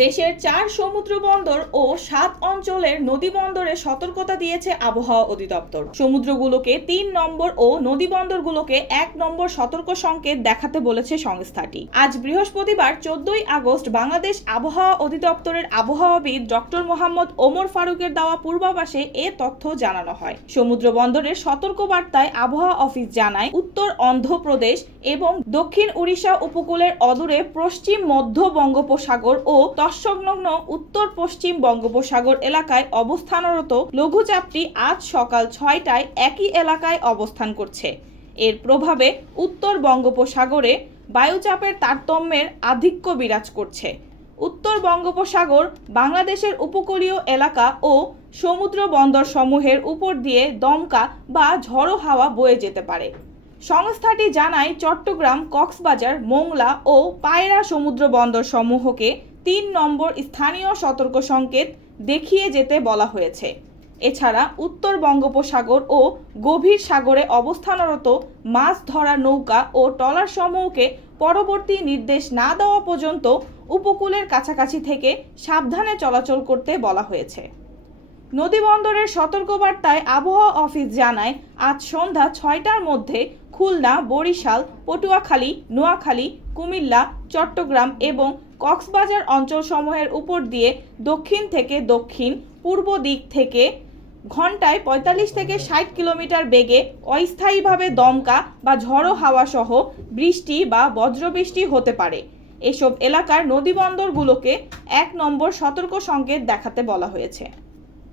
দেশের 4 সমুদ্র বন্দর ও 7 অঞ্চলের নদী বন্দরে সতর্কতা দিয়েছে আবহাওয়া অধিদপ্তর। সমুদ্রগুলোকে 3 নম্বর ও নদী বন্দরগুলোকে 1 নম্বর সতর্ক সংকেত দেখাতে বলেছে সংস্থাটি। আজ বৃহস্পতিবার 14 আগস্ট বাংলাদেশ আবহাওয়া অধিদপ্তরের আবহাওয়াবিদ ডক্টর মোহাম্মদ ওমর ফারুকের দেওয়া পূর্বাভাসে এ তথ্য জানানো হয়। সমুদ্র বন্দরের সতর্কবার্তায় আবহাওয়া অফিস জানায়, উত্তর অন্ধ্রপ্রদেশ এবং দক্ষিণ উড়িষ্যা উপকূলের অদূরে পশ্চিম মধ্য বঙ্গোপসাগর ও তৎসংলগ্ন উত্তর পশ্চিম বঙ্গোপসাগর এলাকায় অবস্থানরত লঘুচাপটি আজ সকাল 6টায় একই এলাকায় অবস্থান করছে। এর প্রভাবে উত্তর বঙ্গোপসাগরে বায়ুচাপের তারতম্যের আধিক্য বিরাজ করছে। উত্তর বঙ্গোপসাগর, বাংলাদেশের উপকূলীয় এলাকা ও সমুদ্র বন্দর সমূহের উপর দিয়ে দমকা বা ঝড়ো হাওয়া বয়ে যেতে পারে। সংস্থাটি জানায়, চট্টগ্রাম, কক্সবাজার, মোংলা ও পায়রা সমুদ্র বন্দর সমূহকে 3 নম্বর স্থানীয় সতর্ক সংকেত দেখিয়ে যেতে বলা হয়েছে। এছাড়া উত্তর বঙ্গোপসাগর ও গভীর সাগরে অবস্থানরত মাছ ধরার নৌকা ও ট্রলার সমূহকে পরবর্তী নির্দেশ না দেওয়া পর্যন্ত উপকূলের কাছাকাছি থেকে সাবধানে চলাচল করতে বলা হয়েছে। নদী বন্দরের সতর্কবার্তায় আবহাওয়া অফিস জানায়, আজ সন্ধ্যা 6টার মধ্যে খুলনা, বরিশাল, পটুয়াখালী, নোয়াখালী, কুমিল্লা, চট্টগ্রাম এবং কক্সবাজার অঞ্চলসমূহের উপর দিয়ে দক্ষিণ থেকে দক্ষিণ পূর্ব দিক থেকে ঘন্টায় 45 থেকে 60 কিলোমিটার বেগে অস্থায়ীভাবে দমকা বা ঝড়ো হাওয়া সহ বৃষ্টি বা বজ্রবৃষ্টি হতে পারে। এসব এলাকার নদীবন্দরগুলোকে 1 নম্বর সতর্ক সংকেত দেখাতে বলা হয়েছে।